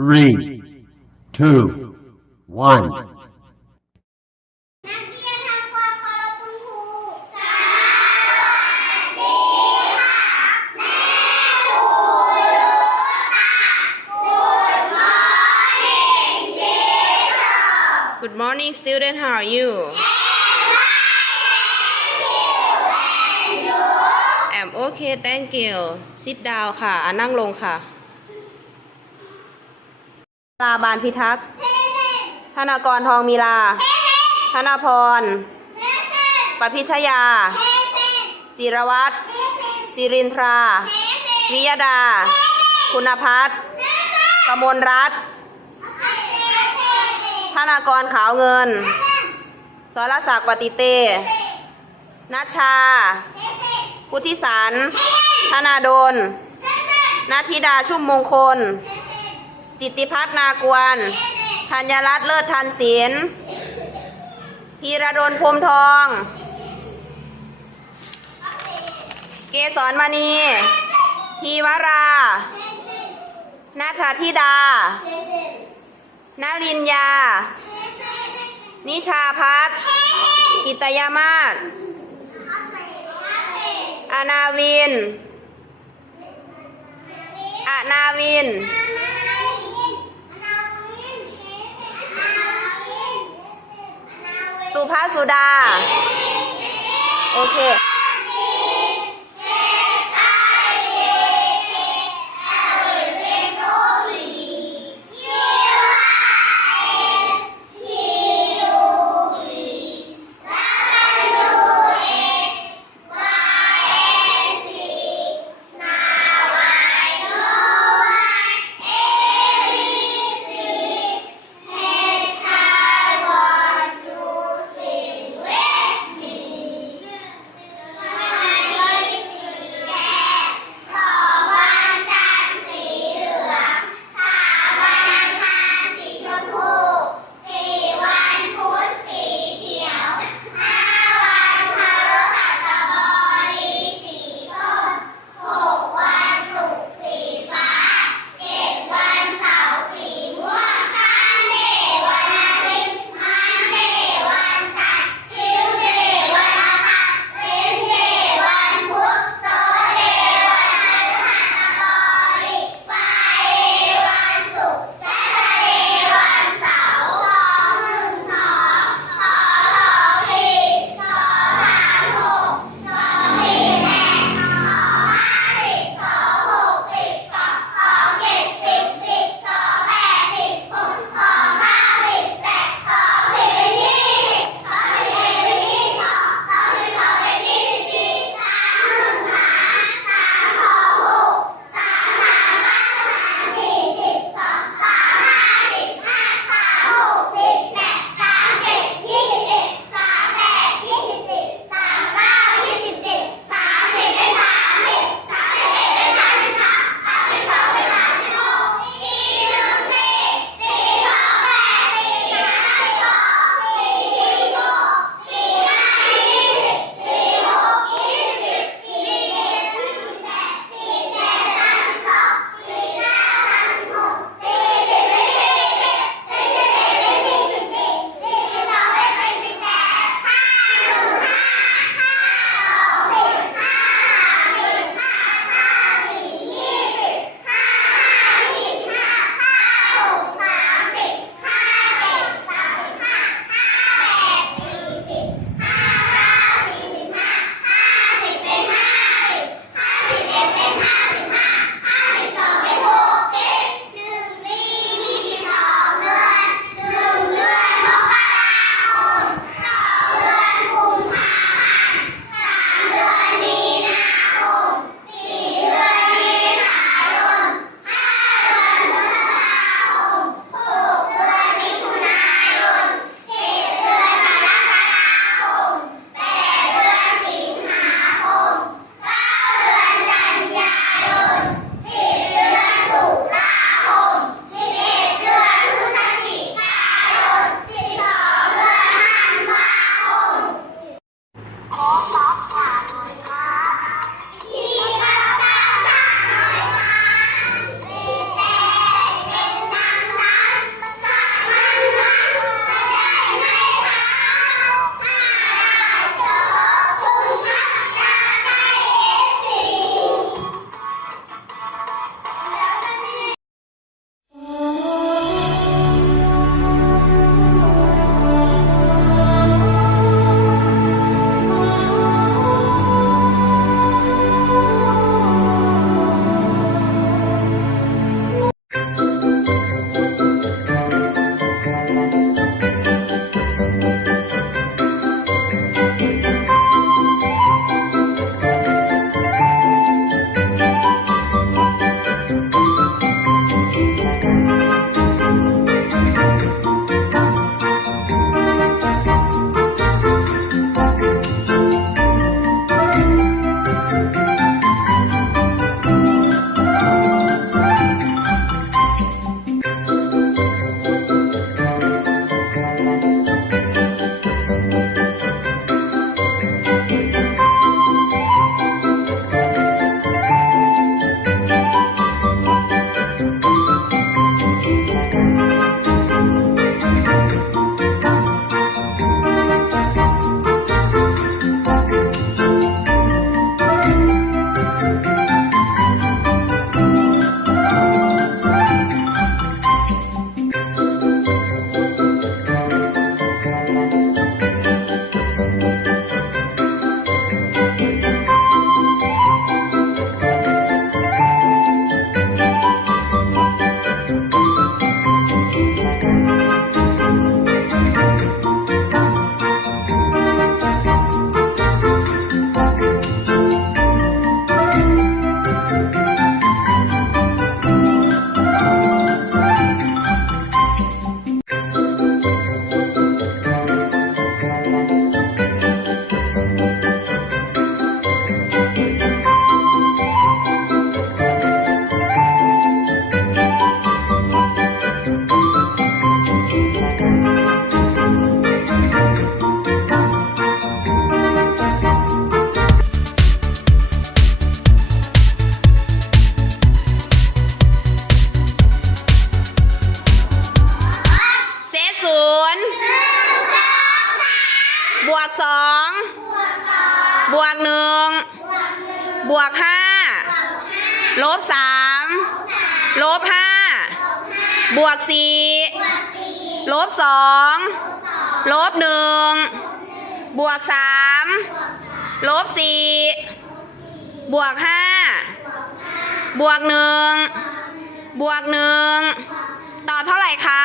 three, two, one. กูดม่ครูรู้ค่ะ Good morning student. How are you? I'm okay, thank you. Sit down ค่ะ นั่งลงค่ะ ลาบานพิทักษ์ธนากรทองมีลา ธนาพรปพิชยา จิรวัตรสิรินทรา วิยดา คุณพัฒน์กมลรัตน์ธนากรขาวเงิน สรศักดิ์ปฏิเตนัชชา พุทธิสันธนาดลนัทธิดาชุ่มมงคล จิตติพัฒนากวนธัญรัตน์เลิศทันศิลป์พีระดลพรมทอง เกสรมณีพีวรานัทธิดานลินยา นิชาพัฒน์กิตยามาศอานาวินอานาวิน สุภาสุดา โอเค บวกห้าบวกห้าลบสามสามลบห้าลบห้าบวกสี่บวกสี่ลบสองลบสองลบหนึ่งลบหนึ่งบวกสามบวกสามลบสี่บวกสี่บวกห้าบวกห้าบวกหนึ่งบวกหนึ่งบวกหนึ่งบวกหนึ่งตอบเท่าไหร่คะ